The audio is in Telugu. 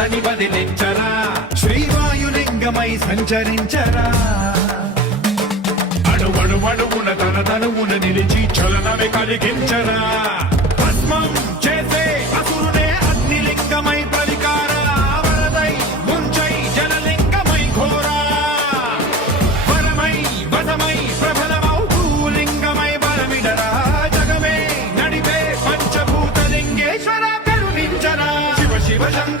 అతని వదిలించరా? శ్రీవాయులింగమై సంచరించరా? అడువడువడువున తన తనువున నిలిచి చలనమే కలిగించరా పద్మం చేసే అసురునే అగ్నిలింగమై ప్రతికార వరదై ముంచై జనలింగమై ఘోరా? వరమై వసమై ప్రబలమౌ లింగమై బలమిడరా? జగమే నడిపే పంచభూత లింగేశ్వర పెరునించరా శివ శివ శంకర